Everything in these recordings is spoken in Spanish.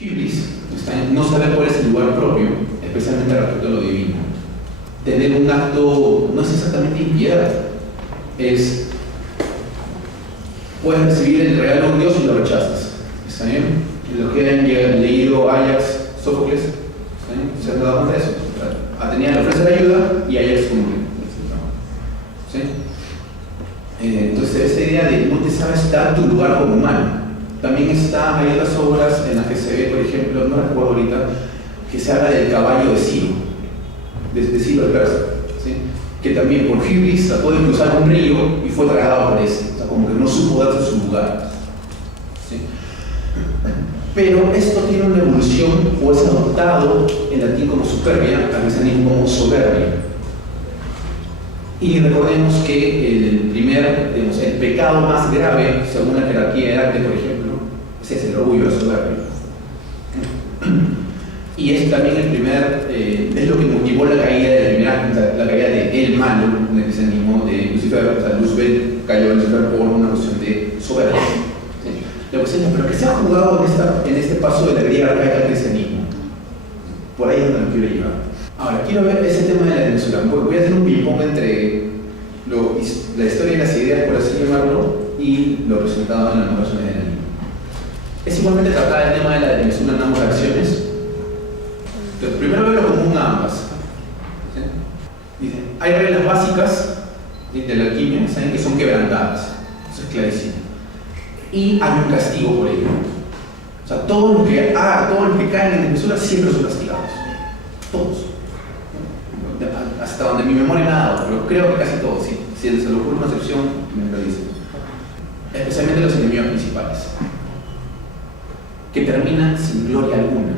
Hibris, no saber cuál es el lugar propio, especialmente respecto a lo divino. Tener un acto no es exactamente impiedad, es puedes recibir el regalo de un Dios y lo rechazas. ¿Está bien? Los que hayan leído Ajax, Sófocles, ¿se han dado cuenta de eso? Atenea le ofrece la ayuda y Ajax cumple. ¿Sí? Entonces, esa idea de no te sabes dar tu lugar como humano. También hay otras obras en las que se ve, por ejemplo, no recuerdo ahorita, que se habla del caballo de Ciro, de Ciro el persa, ¿sí? Que también por hibris trató de cruzar un río y fue tragado por ese, o sea, como que no supo darse su lugar. ¿Sí? Pero esto tiene una evolución, o es adoptado en latín como superbia, al cristianismo como soberbia. Y recordemos que el pecado más grave, según la jerarquía de Dante, por ejemplo, es el orgullo, la soberbia. Y es también es lo que motivó la caída de el malo, en el cristianismo, de Lucifer. O sea, Luzbel cayó en Lucifer por una cuestión de soberbia. ¿Sí? La cuestión es, pero ¿qué se ha jugado en este paso de la griega arcaica al cristianismo? Por ahí es donde me quiero llevar. Ahora, quiero ver ese tema de la Venezuela. Voy a hacer un ping-pong entre la historia y las ideas, por así llamarlo, y lo presentado en las narraciones de la Biblia. Es igualmente tratar el tema de la Venezuela en ambas acciones. Entonces, primero verlo como un ambas. ¿Sí? Dice, hay reglas básicas de la alquimia, ¿saben? Que son quebrantadas. Eso es clarísimo. Y hay un castigo por ello. O sea, todos los que caen en Venezuela siempre son castigados. Todos. Hasta donde mi memoria me ha dado, pero creo que casi todos, sí. Si se le ocurre una excepción, me lo dicen. Especialmente los enemigos principales, que terminan sin gloria alguna.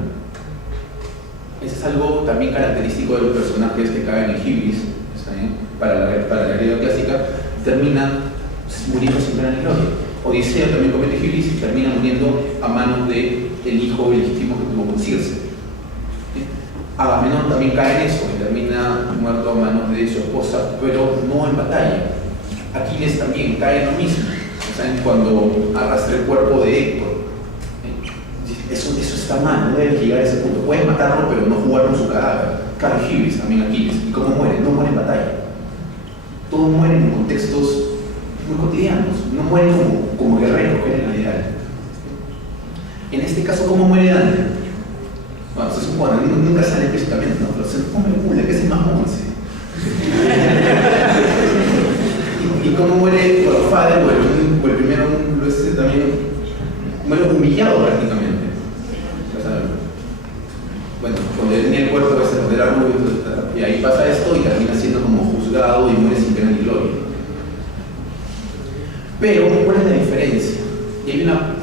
Eso es algo también característico de los personajes que caen en hibris, para la griega clásica, terminan muriendo sin gran gloria. Odiseo también comete hibris y termina muriendo a manos del hijo ilegítimo que tuvo con Circe. Agamenón también cae en eso y termina muerto a manos de su esposa, pero no en batalla. Aquiles también cae en lo mismo, ¿saben? Cuando arrastra el cuerpo de Héctor. Eso está mal, no debe llegar a ese punto. Puedes matarlo, pero no jugar con su cadáver. Cae en hibris también Aquiles. ¿Y cómo muere? No muere en batalla. Todos mueren en contextos muy cotidianos, no mueren como guerreros, que era la ideal. En este caso, ¿cómo muere Dante? Bueno, se supone, nunca sale explícitamente, ¿no? Pero se pone Pula, que es el más once. ¿Y cómo muere Corofade? O el primero también muere humillado prácticamente. O sea, bueno, cuando tenía el cuerpo era rubio, y ahí pasa esto y termina siendo como juzgado y muere sin pena ni gloria. Pero, ¿cuál es la diferencia? Y hay la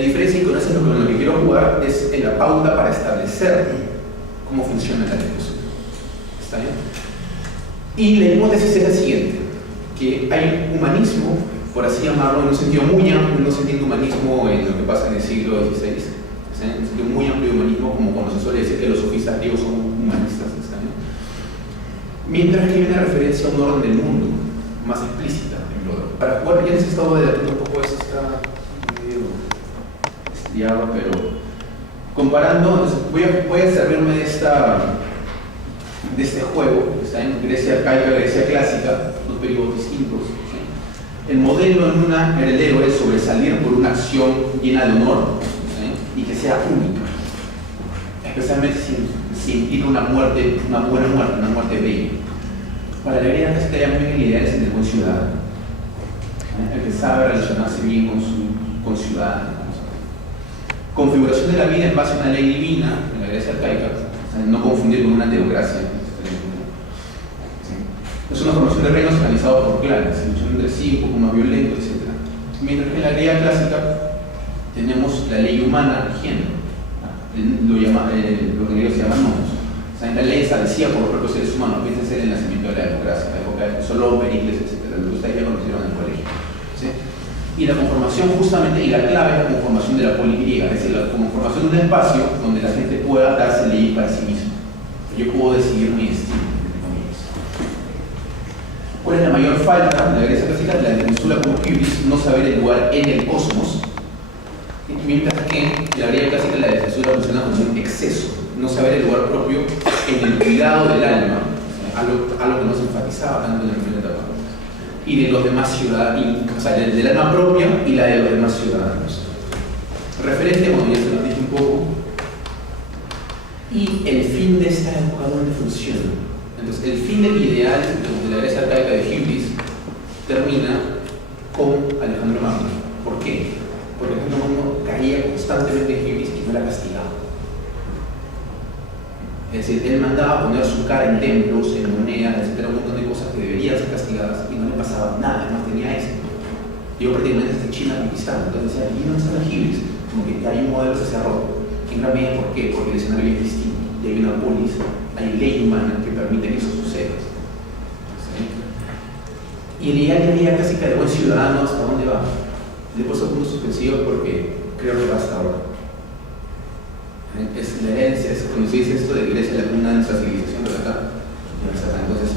diferencia, y con eso es con lo que quiero jugar, es en la pauta para establecer cómo funciona la discusión. ¿Está bien? Y la hipótesis es la siguiente, que hay humanismo, por así llamarlo, en un sentido muy amplio, no se entiende humanismo en lo que pasa en el siglo XVI, en un sentido muy amplio de humanismo, como cuando se suele decir que los sofistas griegos son humanistas. ¿Está bien? Mientras que hay una referencia a un orden del mundo, más explícita. Para jugar, ya les he estado debatiendo un poco eso, está medio estriado, pero comparando, voy a servirme de este juego, que está en Grecia arcaica, Grecia clásica, dos periodos distintos. ¿Sí? El modelo en un heredero es sobresalir por una acción llena de honor, ¿sí? Y que sea única, especialmente si implica una buena muerte, una muerte bella. Para la griega clásica ya muy bien la idea es el buen ciudadano, el que sabe relacionarse bien con ciudadanos. Configuración de la vida en base a una ley divina, en la Grecia arcaica, no confundir con una teocracia. Es una formación de reinos organizados por clanes, luchando entre sí, un poco más violento, etc. Mientras que en la griega clásica tenemos la ley humana rigiendo, lo que en griego se llama nomos. O sea, la ley establecida por los propios seres humanos, piensen en el nacimiento de la democracia, la época de Solón, Pericles, etc. Lo que ustedes ya conocieron en el colegio. ¿Sí? Y la conformación justamente, y la clave es la conformación de la polis griega, es decir, la conformación de un espacio donde la gente pueda darse ley para sí mismo. Yo puedo decidir mi destino, entre comillas. ¿Cuál es la mayor falta de la Grecia clásica? La Venezuela como hibris, no saber el lugar en el cosmos Mientras que la griega clásica la censura funciona como un exceso, no saber el lugar propio en el cuidado del alma, algo que no se enfatizaba tanto en la primera etapa, y de los demás ciudadanos, o sea, del alma propia y la de los demás ciudadanos. Referente, bueno, ya se lo dije un poco, y el fin de esta época, ¿dónde funciona? Entonces, el fin del ideal de la Grecia arcaica de Hibris termina con Alejandro Magno. ¿Por qué? Porque Alejandro Magno caía constantemente en Hibris y no era castigado. Es decir, él mandaba poner su cara en templos, en monedas, etc., un montón de cosas que deberían ser castigadas y no le pasaba nada, además tenía éxito. Yo prácticamente desde China a Pakistán, entonces decía, ¿y dónde está la Hibris? Como que hay un modelo que se ha roto. En gran medida, ¿por qué? Porque el escenario es distinto. Y hay una polis, hay ley humana que permite que eso suceda. ¿Sí? Y el ideal de vida casi que de buen ciudadano, ¿hasta dónde va? Le he puesto puntos suspensivos porque creo que va hasta ahora. Es la herencia, es cuando se dice esto de Grecia, la cuna de nuestra civilización, ¿verdad? Entonces,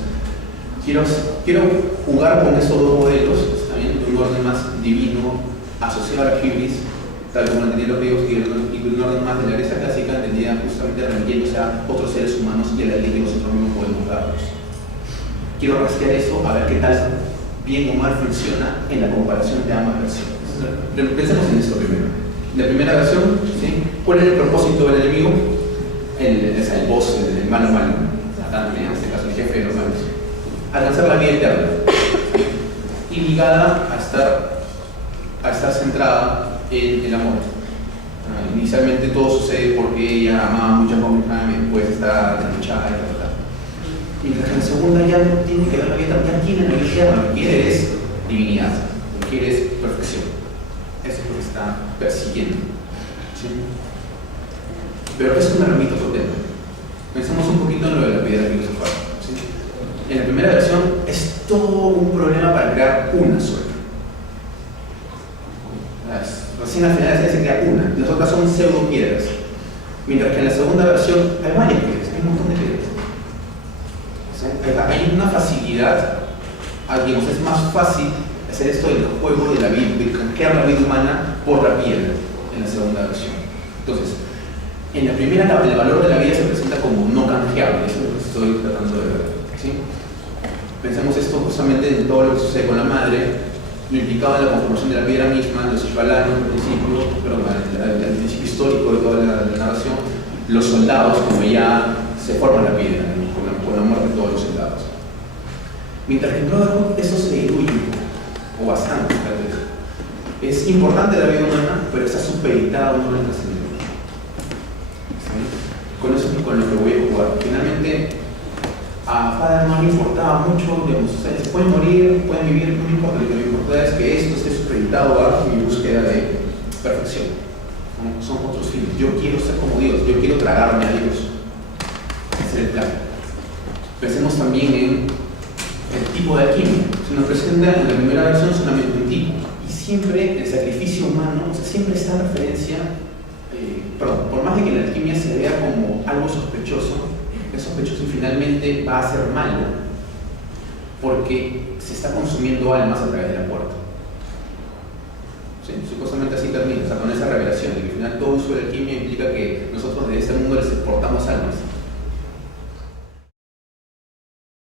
quiero jugar con esos dos modelos, también de un orden más divino, asociado a la Hibris, tal como entendían los griegos, y un orden más de la Grecia clásica, entendida justamente remitiéndose a otros seres humanos y a la ley que nosotros mismos podemos darnos. Quiero rastrear eso, a ver qué tal, bien o mal, funciona en la comparación de ambas versiones. Pensemos en esto primero. La primera versión, ¿sí? ¿Cuál es el propósito del enemigo? El boss, el malo malo, en este caso el jefe de los malos. Alcanzar la vida eterna. Y ligada a estar centrada en el amor. Inicialmente todo sucede porque ella amaba mucho a Muhammad y después está desluchada y tal. Mientras que en la segunda ya no tiene que ver la vida eterna, ya tiene la vida eterna, lo que quiere es divinidad, lo que quiere es perfección. Eso es lo que está persiguiendo. ¿Sí? Pero eso me remite a otro tema. Pensemos un poquito en lo de la piedra filosofal. ¿Sí? En la primera versión es todo un problema para crear una sola. Recién al final se crea una, las otras son pseudo piedras. Mientras que en la segunda versión hay varias piedras, hay un montón de piedras. ¿Sí? Hay una facilidad, digamos, es más fácil hacer esto del juego de la vida, de canjear la vida humana por la piedra en la segunda versión. Entonces, en la primera etapa el valor de la vida se presenta como no canjeable, eso es lo que estoy tratando de ver. ¿Sí? Pensemos esto justamente en todo lo que sucede con la madre, lo implicado en la conformación de la piedra misma, los ishbalanos al principio histórico de toda la narración, los soldados, como ya se forma la piedra, con la muerte de todos los soldados. Mientras que en Brotherhood eso se diluye o bastante, tal vez. Es importante la vida humana, pero está supeditada a un orden trascendente. ¿Sí? Con eso es con lo que voy a jugar. Finalmente, a Father no le importaba mucho, digamos, ustedes pueden morir, pueden vivir, no me importa, lo que me importa es que esto esté supeditado a mi búsqueda de perfección. ¿No? Son otros fines. Yo quiero ser como Dios, yo quiero tragarme a Dios. Ese es el plan. Pensemos también en el tipo de alquimia. Se nos presenta en la primera versión solamente un tipo. Y siempre el sacrificio humano, o sea, siempre está en referencia, por más de que la alquimia se vea como algo sospechoso, es sospechoso y finalmente va a ser malo porque se está consumiendo almas a través de la puerta. ¿Sí? Supuestamente así termina, o sea, con esa revelación de que al final todo uso de la alquimia implica que nosotros de este mundo les exportamos almas.